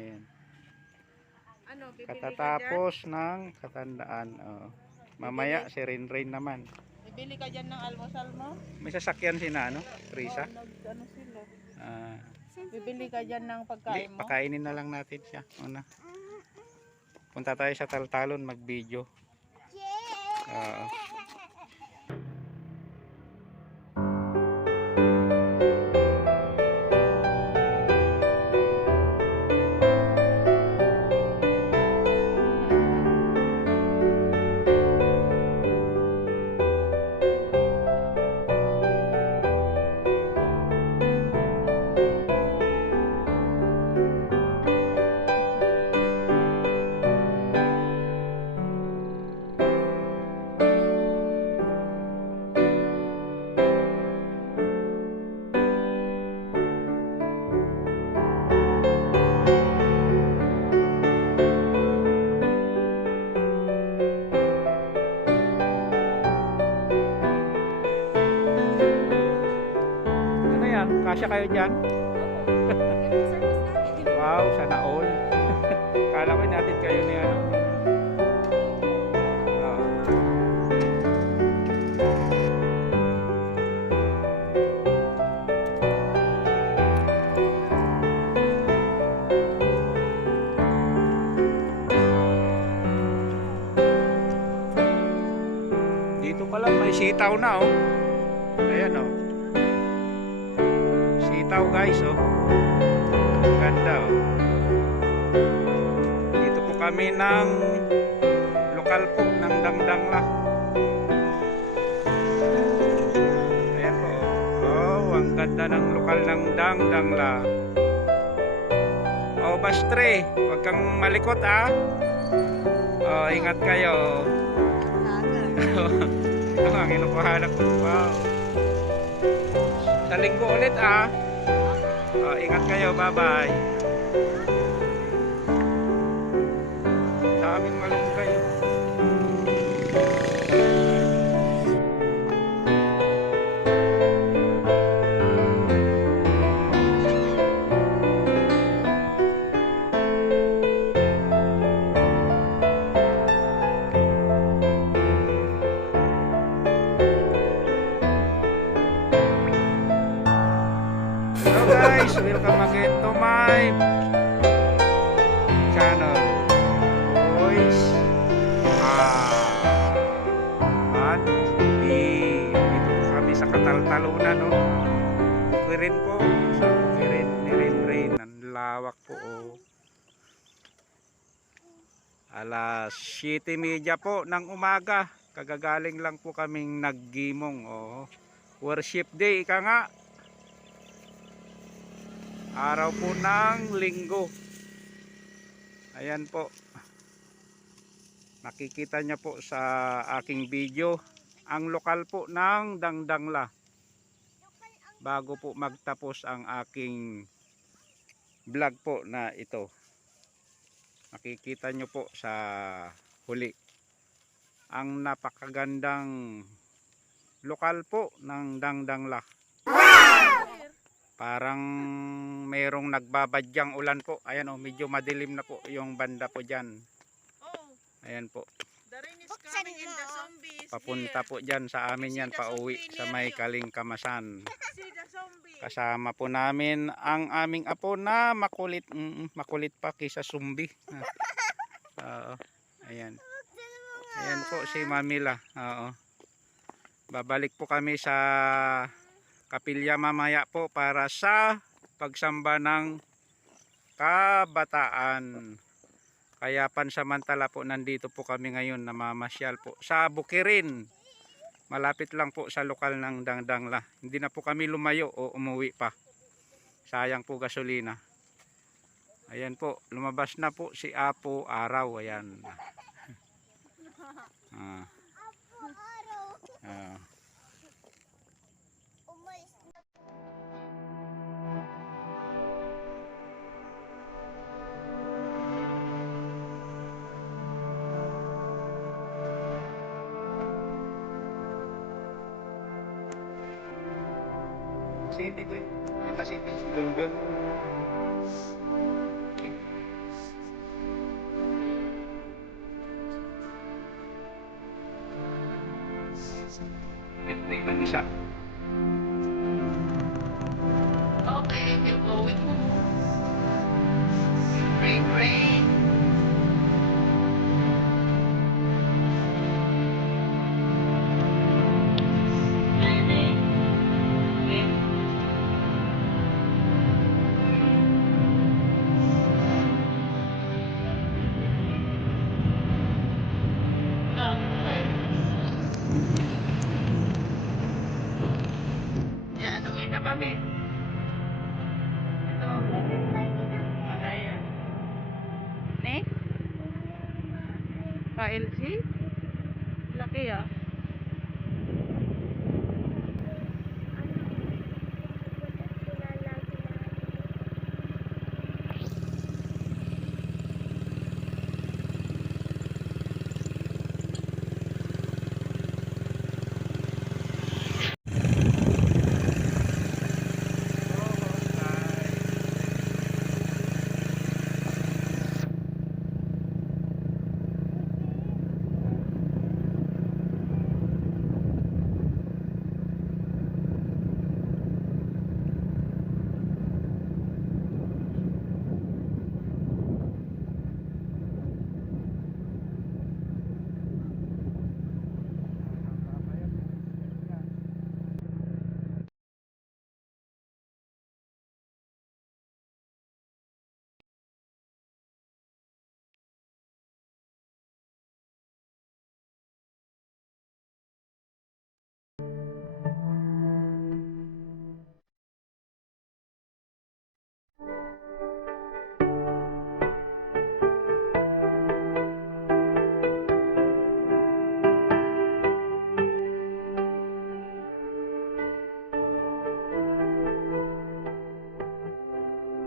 Ayan. Ano, bibili ka dyan? Katatapos ng katandaan. Oh. Mamaya si Rinrain naman. Bibili ka dyan ng almusal mo? May sasakyan sina ano? Teresa? Ano sila? Ah, Bibili ka dyan ng hindi, pagkain mo? pakainin na lang natin siya. Una. Punta tayo sa Taltalon mag-video. Oo. Ano yan? Kasya kayo dyan? Wow, sana all. Kala ko natin kayo ni ano. Oo. Dito pala may sitaw na oh. Ayan oh. Sitaw guys oh. Ganda oh. Dito po kami ng lokal po ng Dangdangla. Ayan po oh. Oh, ang ganda ng lokal ng Dangdangla. Oh, Bastre, huwag kang malikot ah. Oh, ingat kayo. Ito ang inukuhanan ko. Wow. Sa linggo ulit ah. Oh, ingat kayo. Bye-bye. Sa aming malunggay. Hello guys, welcome again to my channel. Boys at dito po kami sa Kataltalunan no. Bukirin po sa Bukirin ni Rinrain. Ang lawak po oh. Alas 7:30 po ng umaga. Kagagaling lang po kaming naggimong oh. Worship day ika nga. Araw po ng linggo. Ayan po. Nakikita niya po sa aking video ang lokal po ng Dangdangla. Bago po magtapos ang aking vlog po na ito. Nakikita niyo po sa huli ang napakagandang lokal po ng Dangdangla. Parang mayroong nagbabadyang ulan po. Ayan o, medyo madilim na po yung banda po dyan. Ayan po. The rain is coming and the zombies Papunta po dyan sa amin yan, pauwi sa may Kalingkamasan. See the zombie. Kasama po namin ang aming apo na makulit. Makulit pa kaysa zombi. Oo. Ayan. Ayan po si Mamila. Oo. Babalik po kami sa kapilya mamaya po para sa pagsamba ng kabataan. Kaya pansamantala po nandito po kami ngayon namamasyal po sa Bukirin. Malapit lang po sa lokal ng Dangdangla. Hindi na po kami lumayo o umuwi pa. Sayang po gasolina. Ayan po, lumabas na po si Apo Araw. Ayan. City ko eh. Kita City. Doon. isa. Okay, you're going home. Rain, rain. Yan, uwi na kami. Ito. Ayan. Ne? KLC? Laki ah.